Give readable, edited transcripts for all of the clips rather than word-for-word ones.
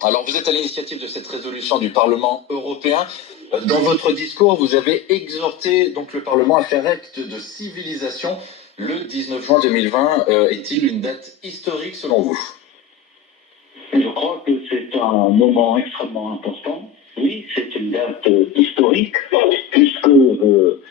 Alors, vous êtes à l'initiative de cette résolution du Parlement européen. Dans votre discours, vous avez exhorté donc le Parlement à faire acte de civilisation. Le 19 juin 2020 est-il une date historique selon vous? Je crois que c'est un moment extrêmement important. Oui, c'est une date historique, puisque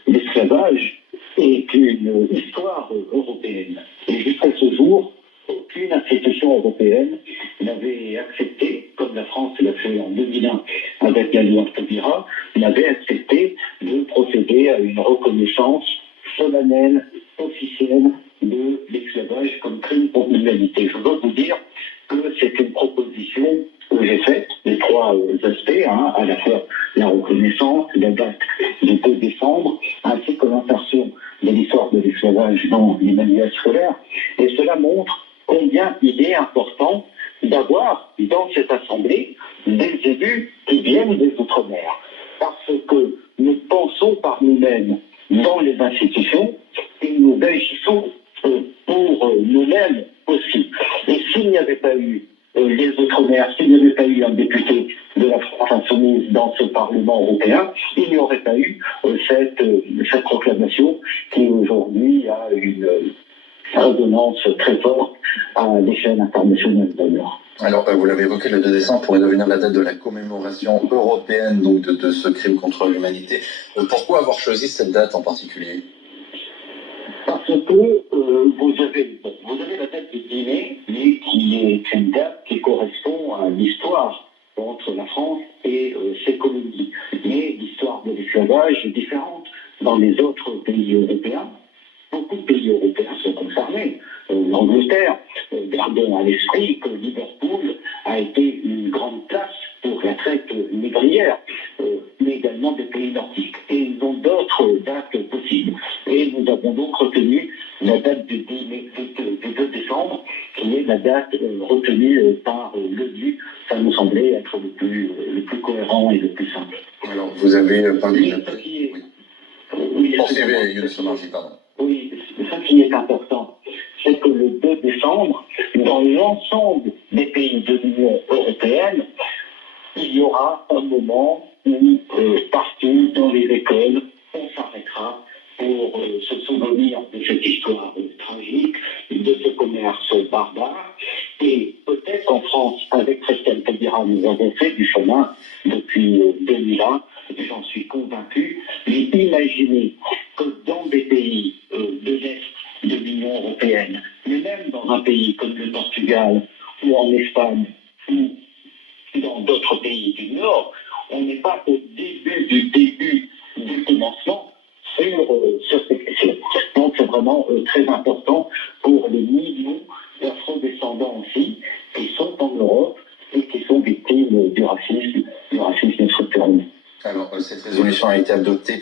l'esclavage est une histoire européenne. Et jusqu'à ce jour, aucune institution européenne n'avait accepté, comme la France l'a fait en 2001 avec la loi Taubira, n'avait accepté de procéder à une reconnaissance solennelle, officielle de l'esclavage comme crime contre l'humanité. Je dois vous dire que c'est une proposition que j'ai faite, les trois aspects, à la fois la reconnaissance, la date du 2 décembre, ainsi que l'insertion de l'histoire de l'esclavage dans les manuels scolaires. Et cela montre combien il est important d'avoir dans cette assemblée des élus qui viennent des Outre-mer. Parce que nous pensons par nous-mêmes dans les institutions et nous agissons pour nous-mêmes aussi. Et s'il n'y avait pas eu les Outre-mer, s'il n'y avait pas eu un député de la France insoumise dans ce Parlement européen, il n'y aurait pas eu cette proclamation qui aujourd'hui a une résonance très forte à l'échelle internationale d'ailleurs. Alors, vous l'avez évoqué, le 2 décembre pourrait devenir la date de la commémoration européenne donc de ce crime contre l'humanité. Pourquoi avoir choisi cette date en particulier? Parce que vous avez la date du 10 mai, mais qui est une date qui correspond à l'histoire entre la France et ses colonies. Mais l'histoire de l'esclavage est différente dans les autres pays européens. Beaucoup de pays européens sont concernés. L'Angleterre, gardons à l'esprit que Liverpool a été une grande place pour la traite négrière, mais également des pays nordiques. Et ils ont d'autres dates possibles. Et nous avons donc retenu la date du 2 décembre, qui est la date retenue par l'ONU. Ça nous semblait être le plus cohérent et le plus simple. Alors, vous avez parlé de... Oui, ce qui est important, c'est que le 2 décembre, dans l'ensemble des pays de l'Union européenne, il y aura un moment où, partout dans les écoles, on s'arrêtera pour se souvenir de cette histoire tragique, de ce commerce barbare. Et peut-être qu'en France, avec Christiane Taubira, nous avons fait du chemin depuis 2001, j'en suis convaincu. Mais imaginez que dans des pays de l'Est de l'Union européenne, mais même dans un pays comme le Portugal ou en Espagne ou dans d'autres pays du Nord, on n'est pas au début du commencement sur ces questions. Donc c'est vraiment très important pour les millions d'afro-descendants aussi qui sont en Europe et qui sont victimes du racisme structurel. Alors, cette résolution a été adoptée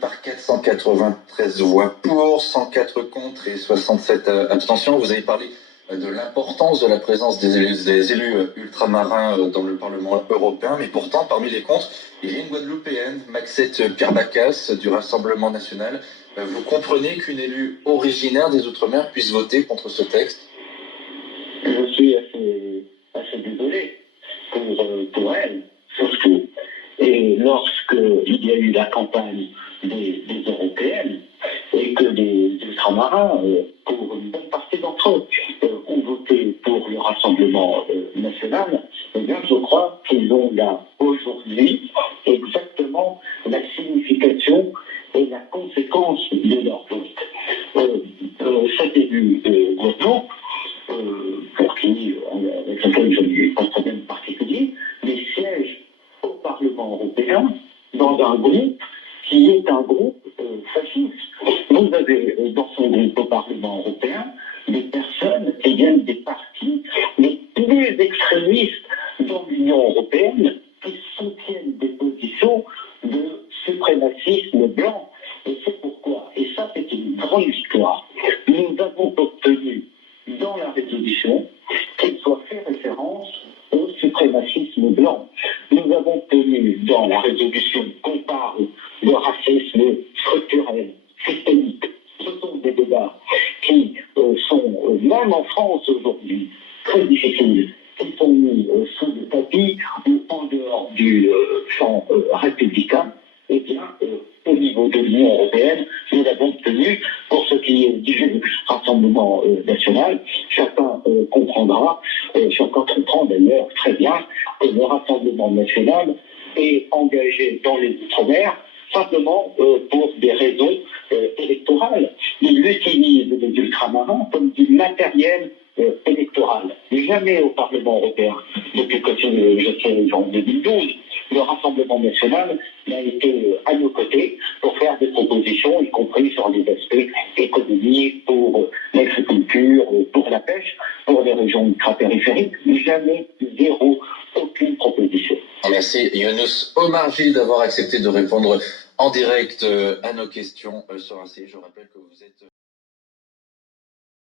par 493 voix pour, 104 contre et 67 abstentions. Vous avez parlé de l'importance de la présence des élus ultramarins dans le Parlement européen, mais pourtant, parmi les contre, il y a une Guadeloupéenne, Maxette Pierre-Bacas, du Rassemblement national. Vous comprenez qu'une élue originaire des Outre-mer puisse voter contre ce texte? Je suis assez désolé pour elle, surtout. Et lorsqu'il y a eu la campagne des européennes et que les ultramarins, pour une bonne partie d'entre eux, ont voté pour le Rassemblement national, eh bien, je crois qu'ils ont là, aujourd'hui, exactement la signification et la conséquence de leur vote. Cet élu de Guadeloupe, avec lequel je n'ai pas de problème particulier, les sièges au Parlement européen dans un groupe qui est un groupe fasciste. Vous avez dans son groupe au Parlement européen des personnes qui viennent des partis les plus extrémistes dans l'Union européenne qui soutiennent des positions de suprémacisme blanc. Et c'est pourquoi, et ça c'est une grande histoire, nous avons obtenu dans la résolution qu'il soit fait référence au suprémacisme blanc. Nous avons obtenu dans la résolution qu'on parle de racisme structurel, systémique. Ce sont des débats qui sont, même en France aujourd'hui, très difficiles, qui sont mis sous le tapis national. Chacun comprendra, chacun comprend d'ailleurs très bien que le Rassemblement national est engagé dans les Outre-mer simplement pour des raisons électorales. Il utilise les ultramarins comme du matériel électoral. Mais jamais au Parlement européen, depuis que je suis en 2012, le Rassemblement national n'a été à nos côtés pour faire des propositions, y compris sur les aspects économiques, pour l'agriculture, pour la pêche, pour les régions ultra-périphériques. Jamais zéro, aucune proposition. Merci Younous Omarjee d'avoir accepté de répondre en direct à nos questions sur ACI. Je rappelle